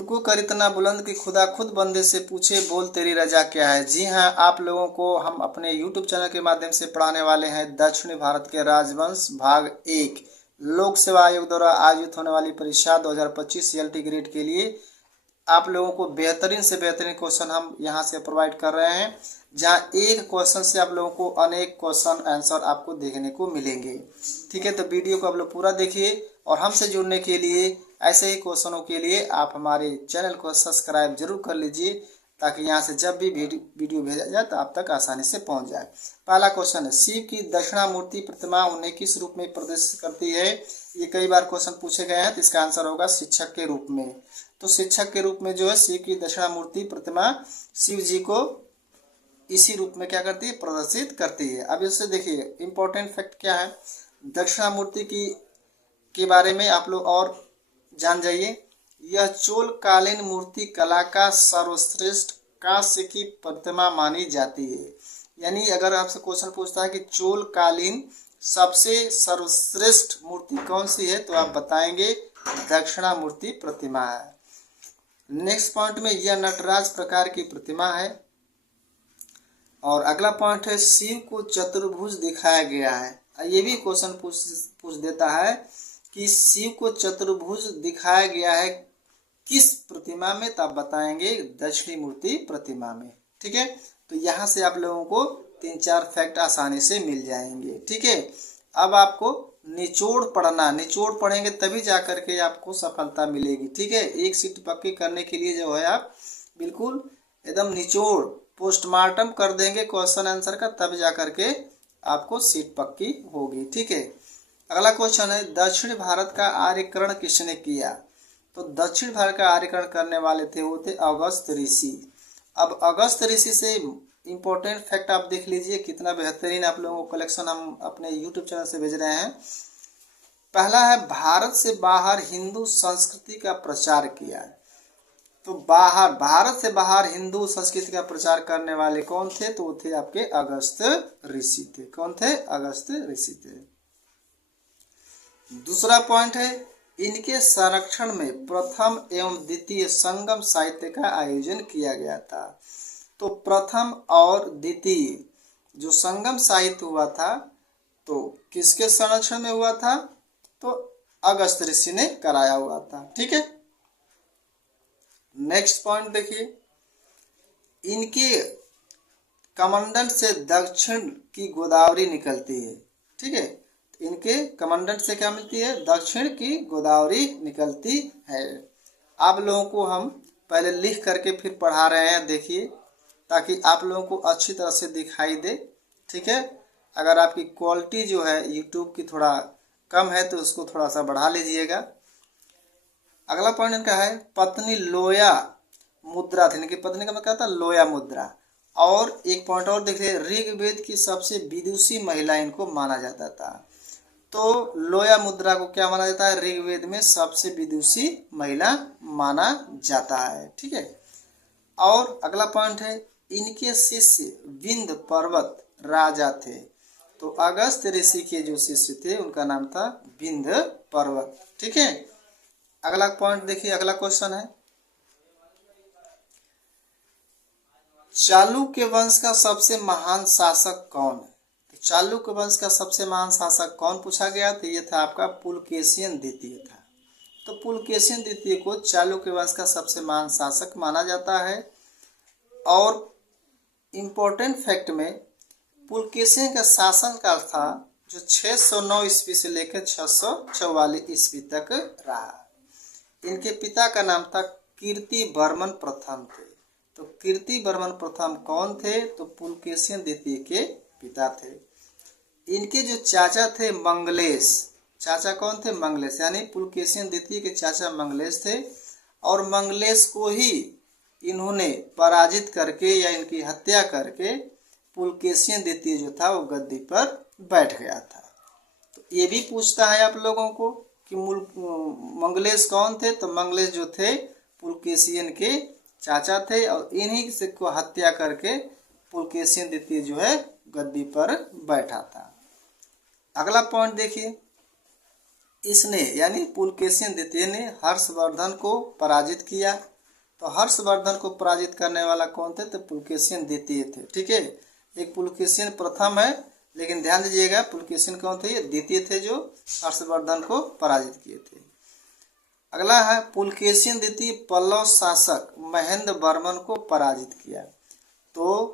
खुद को कर इतना बुलंद कि खुदा खुद बंदे से पूछे बोल तेरी रजा क्या है। जी हाँ, आप लोगों को हम अपने YouTube चैनल के माध्यम से पढ़ाने वाले हैं दक्षिण भारत के राजवंश भाग 1 लोक सेवा आयोग द्वारा आयोजित होने वाली परीक्षा 2025 CLT ग्रेड के लिए आप लोगों को बेहतरीन से बेहतरीन क्वेश्चन हम यहाँ से प्रोवाइड कर रहे हैं, जहाँ एक क्वेश्चन से आप लोगों को अनेक क्वेश्चन आंसर आपको देखने को मिलेंगे। ठीक है, तो वीडियो को आप लोग पूरा देखिए और हमसे जुड़ने के लिए ऐसे ही क्वेश्चनों के लिए आप हमारे चैनल को सब्सक्राइब जरूर कर लीजिए, ताकि यहाँ से जब भी वीडियो भेजा जाए तो आप तक आसानी से पहुँच जाए। पहला क्वेश्चन है, शिव की दक्षिणामूर्ति प्रतिमा उन्हें किस रूप में प्रदर्शित करती है। ये कई बार क्वेश्चन पूछे गए हैं, तो इसका आंसर होगा शिक्षक के रूप में। तो शिक्षक के रूप में जो है शिव की दक्षिणामूर्ति प्रतिमा शिव जी को इसी रूप में क्या करती है, प्रदर्शित करती है। अब इससे देखिए इंपॉर्टेंट फैक्ट क्या है दक्षिणामूर्ति के बारे में आप लोग और जान जाइए। यह चोल कालीन मूर्ति कला का सर्वश्रेष्ठ कांस्य की प्रतिमा मानी जाती है। यानी अगर आपसे क्वेश्चन पूछता है कि चोल कालीन सबसे सर्वश्रेष्ठ मूर्ति कौन सी है, तो आप बताएंगे दक्षिणामूर्ति प्रतिमा है। नेक्स्ट पॉइंट में यह नटराज प्रकार की प्रतिमा है। और अगला पॉइंट है, शिव को चतुर्भुज दिखाया गया है। ये भी क्वेश्चन पूछ देता है कि शिव को चतुर्भुज दिखाया गया है किस प्रतिमा में, तो आप बताएंगे दक्षिणामूर्ति प्रतिमा में। ठीक है, तो यहाँ से आप लोगों को 3-4 फैक्ट आसानी से मिल जाएंगे। ठीक है, अब आपको निचोड़ पढ़ना, निचोड़ पढ़ेंगे तभी जा करके आपको सफलता मिलेगी। ठीक है, एक सीट पक्की करने के लिए जो है आप बिल्कुल एकदम निचोड़ पोस्टमार्टम कर देंगे क्वेश्चन आंसर का, तब जा करके आपको सीट पक्की होगी। ठीक है, अगला क्वेश्चन है, दक्षिण भारत का आर्यकरण किसने किया। तो दक्षिण भारत का आर्यकरण करने वाले थे वो थे अगस्त ऋषि। अब अगस्त ऋषि से इंपॉर्टेंट फैक्ट आप देख लीजिए, कितना बेहतरीन आप लोगों को कलेक्शन हम अपने YouTube चैनल से भेज रहे हैं। पहला है, भारत से बाहर हिंदू संस्कृति का प्रचार किया। तो भारत से बाहर हिंदू संस्कृति का प्रचार करने वाले कौन थे, तो वो थे आपके अगस्त ऋषि थे। कौन थे, अगस्त ऋषि थे। दूसरा पॉइंट है, इनके संरक्षण में प्रथम एवं द्वितीय संगम साहित्य का आयोजन किया गया था। तो प्रथम और द्वितीय जो संगम साहित्य हुआ था, तो किसके संरक्षण में हुआ था, तो अगस्त ऋषि ने कराया हुआ था। ठीक है, नेक्स्ट पॉइंट देखिए, इनके कमंडल से दक्षिण की गोदावरी निकलती है। ठीक है, इनके कमंडल से क्या मिलती है, दक्षिण की गोदावरी निकलती है। आप लोगों को हम पहले लिख करके फिर पढ़ा रहे हैं, देखिए, ताकि आप लोगों को अच्छी तरह से दिखाई दे। ठीक है, अगर आपकी क्वालिटी जो है YouTube की थोड़ा कम है तो उसको थोड़ा सा बढ़ा लीजिएगा। अगला पॉइंट इनका है, पत्नी लोया मुद्रा थी। इनकी पत्नी का मतलब क्या था, लोया मुद्रा। और एक पॉइंट और देखिए, ऋग्वेद की सबसे विदुषी महिला इनको माना जाता था। तो लोया मुद्रा को क्या माना जाता है, ऋग्वेद में सबसे विदुषी महिला माना जाता है। ठीक है, और अगला पॉइंट है, इनके शिष्य विंध्य पर्वत राजा थे। तो अगस्त ऋषि के जो शिष्य थे उनका नाम था विंध्य पर्वत। ठीक है, अगला पॉइंट देखिए, अगला क्वेश्चन है, चालुक्य वंश का सबसे महान शासक कौन है। तो चालुक्य वंश का सबसे महान शासक कौन पूछा गया, तो ये था आपका पुलकेशिन द्वितीय था। तो पुलकेशिन द्वितीय को चालुक्य वंश का सबसे महान शासक माना जाता है। और इम्पोर्टेंट फैक्ट में पुलकेशिन का शासन काल था जो 609 ईस्वी से लेकर 644 ईस्वी तक रहा। इनके पिता का नाम था कीर्ति वर्मन प्रथम थे। तो कीर्ति वर्मन प्रथम कौन थे, तो पुलकेशिन द्वितीय के पिता थे। इनके जो चाचा थे मंगलेश, चाचा कौन थे, मंगलेश, यानी पुलकेशिन द्वितीय के चाचा मंगलेश थे। और मंगलेश को ही इन्होंने पराजित करके या इनकी हत्या करके पुलकेशिन द्वितीय जो था वो गद्दी पर बैठ गया था। तो ये भी पूछता है आप लोगों को कि मंगलेश कौन थे, तो मंगलेश जो थे पुलकेशिन के चाचा थे और इन्हीं से को हत्या करके पुलकेशिन द्वितीय जो है गद्दी पर बैठा था। अगला पॉइंट देखिए, इसने यानी पुलकेशिन द्वितीय ने हर्षवर्धन को पराजित किया। तो हर्षवर्धन को पराजित करने वाला कौन थे? तो पुलकेशिन द्वितीय थे। ठीक है, एक पुलकेशिन प्रथम है, लेकिन ध्यान दीजिएगा पुलकेशिन कौन थे? ये द्वितीय थे जो हर्षवर्धन को पराजित किए थे। अगला है पुलकेशिन द्वितीय पल्लव शासक महेंद्र वर्मन को पराजित किया। तो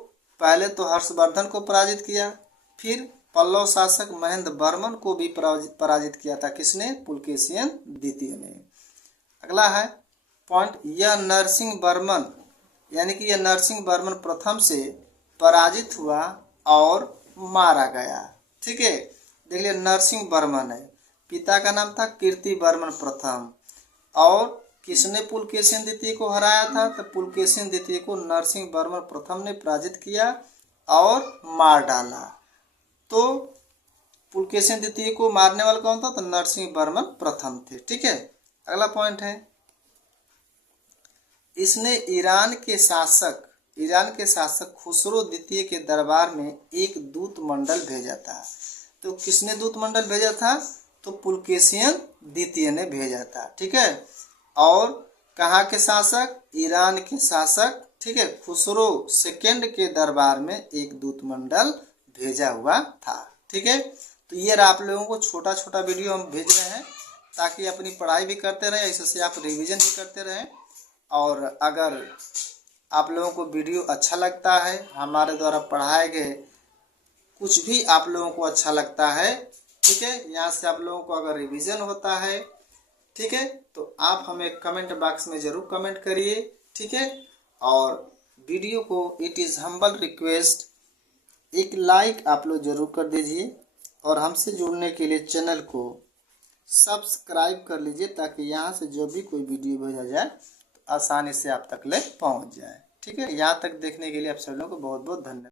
पहले तो हर्षवर्धन को पराजित किया, फिर पल्लव शासक महेंद्र वर्मन को भी पराजित किया था। किसने? पुलकेशिन द्वितीय ने। अगला है पॉइंट, यह नरसिंह वर्मन यानी कि यह नरसिंह वर्मन प्रथम से पराजित हुआ और मारा गया। ठीक है, देख लिया नरसिंह वर्मन है, पिता का नाम था कीर्ति वर्मन प्रथम, और किसने पुलकेशिन द्वितीय को हराया था? तो पुलकेशिन द्वितीय को नरसिंह वर्मन प्रथम ने पराजित किया और मार डाला। तो पुलकेशिन द्वितीय को मारने वाला कौन था? तो नरसिंह वर्मन प्रथम थे। ठीक है, अगला पॉइंट है, इसने ईरान के शासक खुसरो द्वितीय के दरबार में एक दूत मंडल भेजा था। तो किसने दूत मंडल भेजा था? तो पुलकेशिन द्वितीय ने भेजा था। ठीक है, और कहाँ के शासक? ईरान के शासक। ठीक है, खुसरो सेकंड के दरबार में एक दूत मंडल भेजा हुआ था। ठीक है, तो ये आप लोगों को छोटा छोटा वीडियो हम भेज रहे हैं ताकि अपनी पढ़ाई भी करते रहें, इससे आप रिवीजन भी करते रहें। और अगर आप लोगों को वीडियो अच्छा लगता है, हमारे द्वारा पढ़ाए गए कुछ भी आप लोगों को अच्छा लगता है, ठीक है, यहाँ से आप लोगों को अगर रिवीजन होता है, ठीक है, तो आप हमें कमेंट बॉक्स में ज़रूर कमेंट करिए। ठीक है, और वीडियो को इट इज़ हम्बल रिक्वेस्ट एक लाइक आप लोग ज़रूर कर दीजिए, और हमसे जुड़ने के लिए चैनल को सब्सक्राइब कर लीजिए ताकि यहाँ से जो भी कोई वीडियो भेजा जाए तो आसानी से आप तक ले पहुँच जाए। ठीक है, यहाँ तक देखने के लिए आप सब लोगों को बहुत बहुत धन्यवाद।